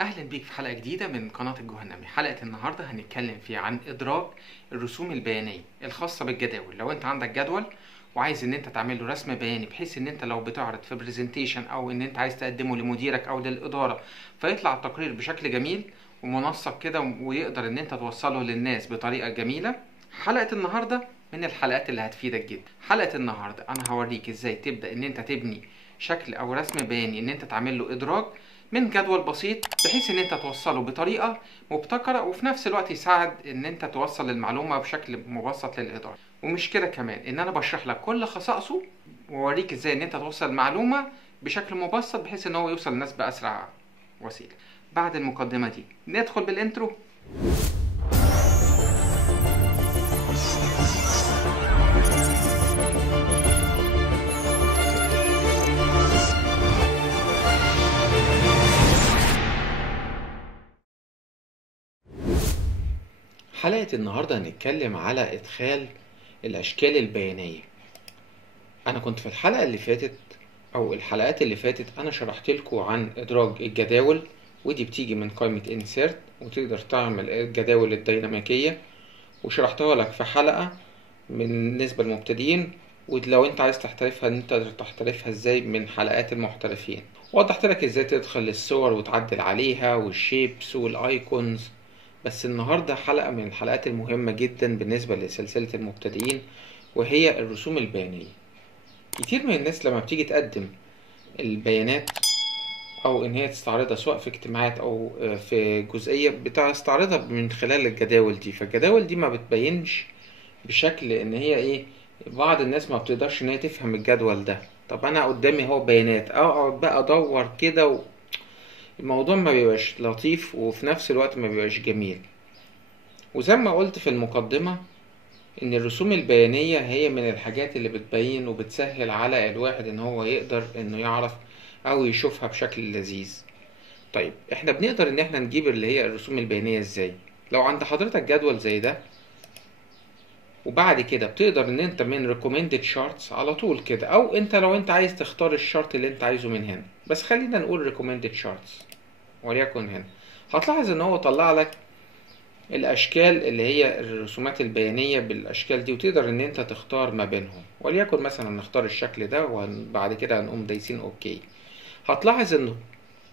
أهلا بيك في حلقة جديدة من قناة الجهنمي. حلقة النهاردة هنتكلم فيها عن إدراج الرسوم البيانية الخاصة بالجداول. لو أنت عندك جدول وعايز إن أنت تعمل له رسم بياني، بحيث إن أنت لو بتعرض في برزنتيشن أو إن أنت عايز تقدمه لمديرك أو للإدارة فيطلع التقرير بشكل جميل ومنسق كده ويقدر إن أنت توصله للناس بطريقة جميلة. حلقة النهاردة من الحلقات اللي هتفيدك جدا. حلقة النهاردة أنا هوريك إزاي تبدأ إن أنت تبني شكل أو رسم بياني إن أنت تعمل له إدراج من جدول بسيط، بحيث ان انت توصله بطريقة مبتكرة وفي نفس الوقت يساعد ان انت توصل المعلومة بشكل مبسط للإدارة. ومش كده كمان، ان انا بشرح لك كل خصائصه واوريك ازاي ان انت توصل المعلومة بشكل مبسط بحيث ان هو يوصل للناس بأسرع وسيلة. بعد المقدمة دي ندخل بالانترو. حلقة النهاردة هنتكلم على إدخال الأشكال البيانية. أنا كنت في الحلقة اللي فاتت أو الحلقات اللي فاتت أنا شرحت لكم عن إدراج الجداول، ودي بتيجي من قائمة Insert وتقدر تعمل الجداول الديناميكية، وشرحتها لك في حلقة بالنسبة للمبتدئين، ولو أنت عايز تحترفها أنت تحترفها إزاي من حلقات المحترفين. وضحت لك إزاي تدخل الصور وتعدل عليها والشيبس والأيكونز. بس النهاردة حلقة من الحلقات المهمة جدا بالنسبة لسلسلة المبتدئين، وهي الرسوم البيانية. كتير من الناس لما بتيجي تقدم البيانات أو إن هي تستعرضها سواء في اجتماعات أو في جزئية بتستعرضها من خلال الجداول دي، فالجداول دي ما بتبينش بشكل إن هي إيه. بعض الناس ما بتقدرش إن هي تفهم الجدول ده. طب أنا قدامي هو بيانات أقعد بقى أدور كده الموضوع ما بيبقاش لطيف وفي نفس الوقت ما بيبقاش جميل. وزي ما قلت في المقدمة إن الرسوم البيانية هي من الحاجات اللي بتبين وبتسهل على الواحد إن هو يقدر إنه يعرف أو يشوفها بشكل لذيذ. طيب إحنا بنقدر إن إحنا نجيب اللي هي الرسوم البيانية إزاي؟ لو عند حضرتك جدول زي ده، وبعد كده بتقدر إن أنت من recommended charts على طول كده، أو أنت لو أنت عايز تختار الشارت اللي أنت عايزه من هنا، بس خلينا نقول recommended charts وليكن هنا، هتلاحظ إن هو طلع لك الاشكال اللي هي الرسومات البيانية بالاشكال دي، وتقدر ان انت تختار ما بينهم. وليكن مثلا نختار الشكل ده وبعد كده هنقوم دايسين اوكي. هتلاحظ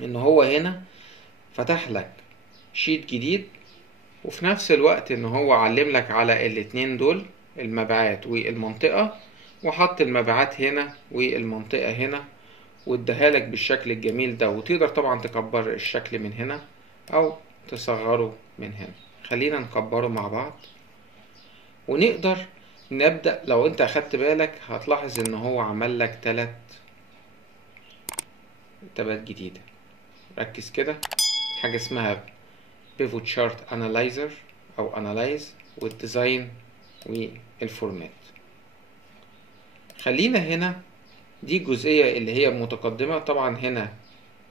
ان هو هنا فتح لك شيت جديد، وفي نفس الوقت ان هو علم لك على الاتنين دول المبيعات والمنطقة، وحط المبيعات هنا والمنطقة هنا واداها لك بالشكل الجميل ده. وتقدر طبعا تكبر الشكل من هنا او تصغره من هنا. خلينا نكبره مع بعض ونقدر نبدأ. لو انت اخدت بالك هتلاحظ ان هو عمل لك تبات جديدة. ركز كده، حاجة اسمها pivot chart analyzer او analyze والديزاين والفورمات. خلينا هنا، دي الجزئية اللي هي متقدمة. طبعا هنا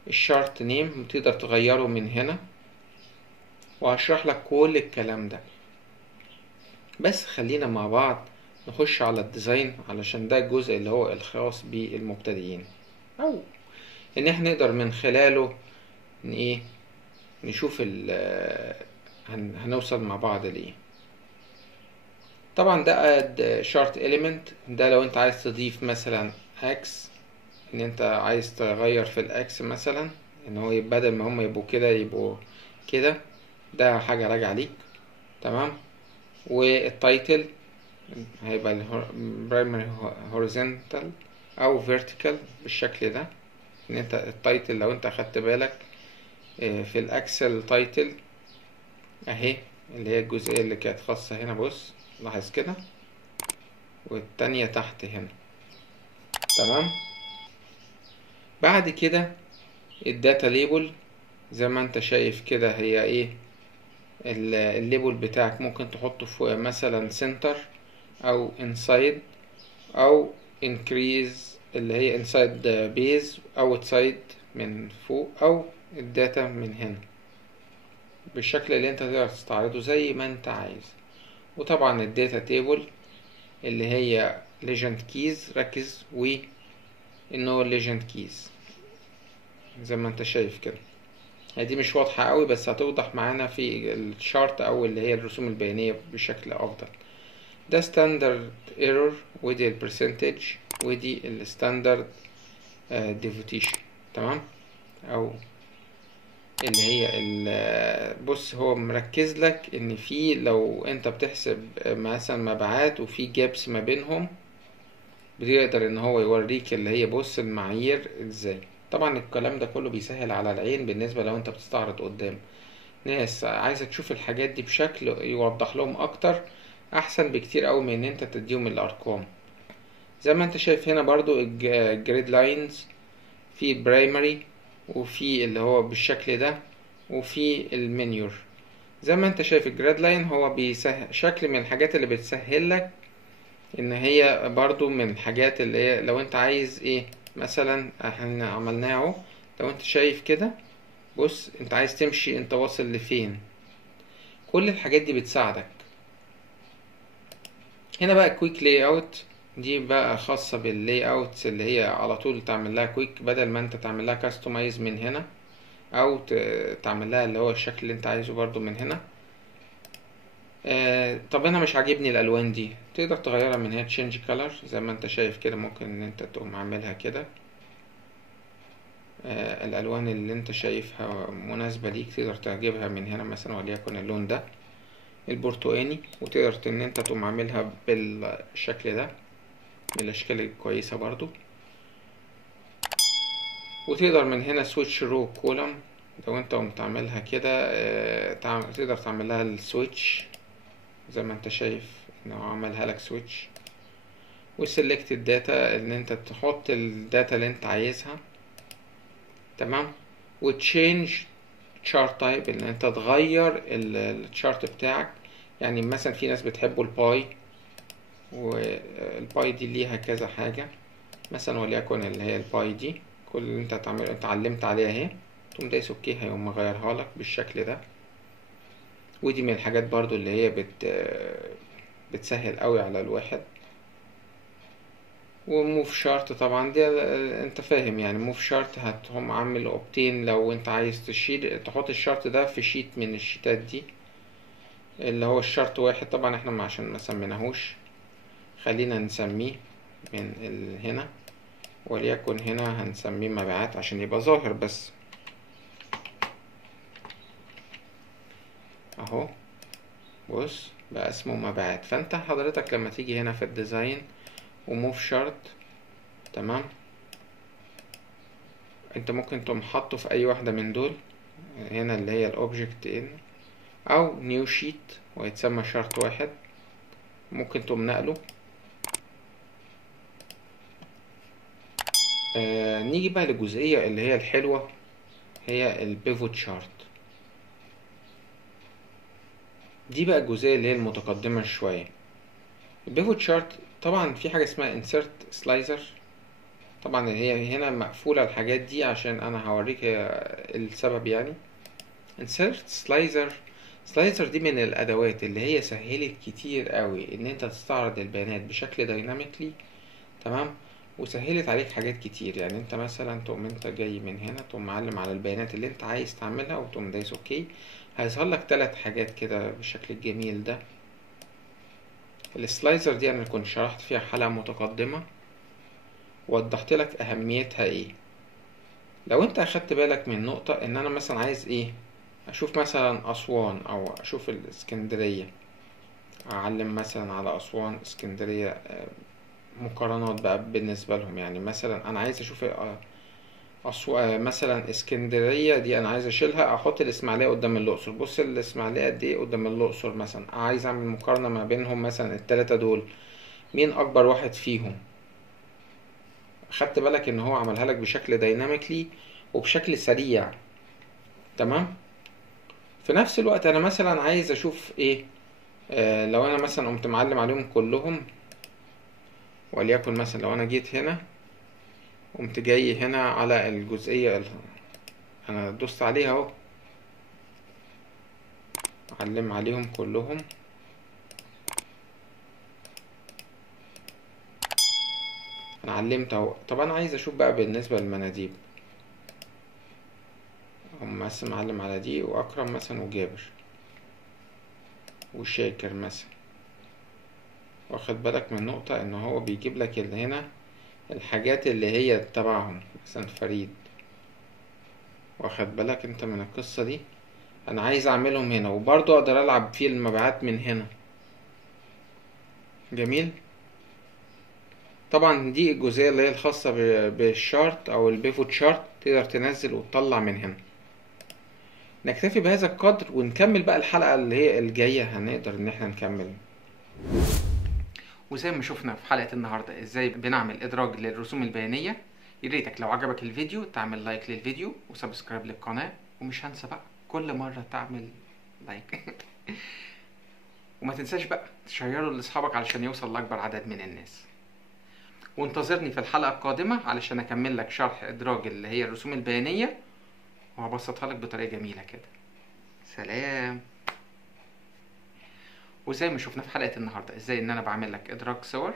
الشارت نيم تقدر تغيره من هنا، وهشرح لك كل الكلام ده. بس خلينا مع بعض نخش على الديزاين، علشان ده الجزء اللي هو الخاص بالمبتدئين، او ان احنا نقدر من خلاله ايه نشوف هنوصل مع بعض لايه. طبعا ده اد شارت اليمنت، ده لو انت عايز تضيف مثلا اكس، ان انت عايز تغير في الاكس مثلا ان هو بدل ما هم يبقوا كده يبقوا كده، ده حاجة راجعة ليك. تمام. والتايتل هيبقى primary horizontal او vertical بالشكل ده. ان انت التايتل لو انت اخدت بالك في الاكسل تايتل اهي، اللي هي الجزئية اللي كانت خاصة هنا، بص لاحظ كده، والتانية تحت هنا. تمام. بعد كده الداتا ليبل زي ما انت شايف كده، هي ايه الليبل بتاعك ممكن تحطه في مثلا center او inside او increase اللي هي inside base او outside من فوق، او الداتا من هنا بالشكل اللي انت تقدر تستعرضه زي ما انت عايز. وطبعا الداتا تيبل اللي هي legend keys، ركز، و انه legend keys زي ما انت شايف كده. هي دي مش واضحة قوي بس هتوضح معانا في الشارت او اللي هي الرسوم البيانية بشكل افضل. ده ستاندرد ايرور، ودي البرسنتج، ودي الستاندرد ديفوتيشن. تمام، او اللي هي بص هو مركز لك ان في لو انت بتحسب مثلا مبيعات وفي جابس ما بينهم، بيقدر ان هو يوريك اللي هي بص المعايير ازاي. طبعا الكلام ده كله بيسهل على العين بالنسبة لو انت بتستعرض قدام ناس عايزة تشوف الحاجات دي بشكل يوضح لهم اكتر، احسن بكتير اوي من ان انت تديهم الارقام. زي ما انت شايف هنا برضو الجريد لاينز في برايمري، وفي اللي هو بالشكل ده، وفي المنيور. زي ما انت شايف الجراد لاين هو بيسهل شكل من الحاجات اللي بتسهل لك ان هي برضو من الحاجات اللي هي لو انت عايز ايه. مثلا احنا عملناه اهو، لو انت شايف كده بص انت عايز تمشي انت واصل لفين، كل الحاجات دي بتساعدك. هنا بقى كويك لاي اوت، دي بقى خاصة باللاي اوتس اللي هي على طول تعمل لها كويك بدل ما انت تعمل لها كاستمايز من هنا، او تعمل لها اللي هو الشكل اللي انت عايزه برضو من هنا. طب انا مش عاجبني الالوان دي، تقدر تغيرها من هنا تشينج كلر زي ما انت شايف كده، ممكن ان انت تقوم عاملها كده. الالوان اللي انت شايفها مناسبة ليك تقدر تجيبها من هنا، مثلا وليكن اللون ده البرتقاني، وتقدر ان انت تقوم عاملها بالشكل ده من الاشكال الكويسة برضو. وتقدر من هنا سويتش رو كولم، لو انت قمت عاملها كده تقدر تعمل لها السويتش زي ما انت شايف انه عملها لك سويتش. وسيلكت الداتا ان انت تحط الداتا اللي انت عايزها. تمام. وتشينج chart type ان انت تغير الشارت بتاعك. يعني مثلا في ناس بتحبوا الباي، والباي دي ليها كذا حاجة، مثلا وليكن اللي هي الباي دي كل اللي انت تعمله انت علمت عليها اهي، تقوم دايس اوكي هيقوم مغيرها لك بالشكل ده. ودي من الحاجات برضو اللي هي بتسهل قوي على الواحد. وموف شارت طبعا دي انت فاهم يعني موف شارت هتقوم عامل اوبتين لو انت عايز تشيل تحط الشارت ده في شيت من الشيتات دي، اللي هو الشارت واحد. طبعا احنا عشان ما سميناهوش خلينا نسميه من هنا، وليكن هنا هنسميه مبيعات عشان يبقى ظاهر بس اهو. بص بقى اسمه مبيعات. فانت حضرتك لما تيجي هنا في الديزاين وموف شارت، تمام، انت ممكن تقوم حاطه في اي واحدة من دول هنا اللي هي الاوبجكت ان، او نيو شيت ويتسمى شارت واحد، ممكن تقوم نقله. نيجي بقى للجزئية اللي هي الحلوة، هي البيفوت شارت. دي بقى الجزئية اللي هي المتقدمة شوية. البيفوت شارت طبعا في حاجة اسمها insert slicer، طبعا هي هنا مقفولة الحاجات دي عشان انا هوريك هي السبب يعني. insert slicer دي من الادوات اللي هي سهلت كتير قوي ان انت تستعرض البيانات بشكل دايناميكلي. تمام. وسهلت عليك حاجات كتير، يعني انت مثلا تقوم انت جاي من هنا تقوم معلم على البيانات اللي انت عايز تعملها وتقوم دايس اوكي، هيظهر لك 3 حاجات كده بالشكل الجميل ده. السلايسر دي انا كنت شرحت فيها حلقة متقدمة ووضحت لك اهميتها ايه. لو انت اخدت بالك من نقطة ان انا مثلا عايز ايه، اشوف مثلا اسوان او اشوف الاسكندرية، اعلم مثلا على اسوان اسكندرية، مقارنات بقى بالنسبة لهم. يعني مثلا انا عايز اشوف مثلا اسكندرية دي انا عايز اشيلها احط الاسماعيلية قدام الاقصر. بص الاسماعيلية قد ايه قدام الاقصر، مثلا عايز اعمل مقارنة ما بينهم، مثلا التلاتة دول مين اكبر واحد فيهم. خدت بالك ان هو عملها لك بشكل دايناميكلي وبشكل سريع. تمام. في نفس الوقت انا مثلا عايز اشوف ايه، لو انا مثلا قمت معلم عليهم كلهم، وليكن مثلا لو انا جيت هنا قمت جاي هنا على الجزئية انا دوست عليها اهو، علم عليهم كلهم. انا علمت اهو. طب انا عايز اشوف بقى بالنسبة للمناديب، هم بس معلم على دي، واكرم مثلا وجابر وشاكر مثلا. واخد بالك من نقطة ان هو بيجيب لك اللي هنا الحاجات اللي هي تبعهم، مثلا فريد. واخد بالك انت من القصة دي؟ انا عايز اعملهم هنا، وبرضو اقدر العب في المبيعات من هنا. جميل. طبعا دي الجزئية اللي هي الخاصة بالشارت او البيفوت شارت، تقدر تنزل وتطلع من هنا. نكتفي بهذا القدر ونكمل بقى الحلقة اللي هي الجاية، هنقدر ان احنا نكمل. وزي ما شفنا في حلقة النهاردة ازاي بنعمل ادراج للرسوم البيانية. ياريتك لو عجبك الفيديو تعمل لايك للفيديو وسبسكرايب للقناة، ومش هنسى بقى كل مرة تعمل لايك وما تنساش بقى تشيره لاصحابك علشان يوصل لاكبر عدد من الناس. وانتظرني في الحلقة القادمة علشان اكمل لك شرح ادراج اللي هي الرسوم البيانية، وهبسطها لك بطريقة جميلة كده. سلام. وزي ما شفنا في حلقة النهاردة ازاي ان انا بعمل لك ادراج صور.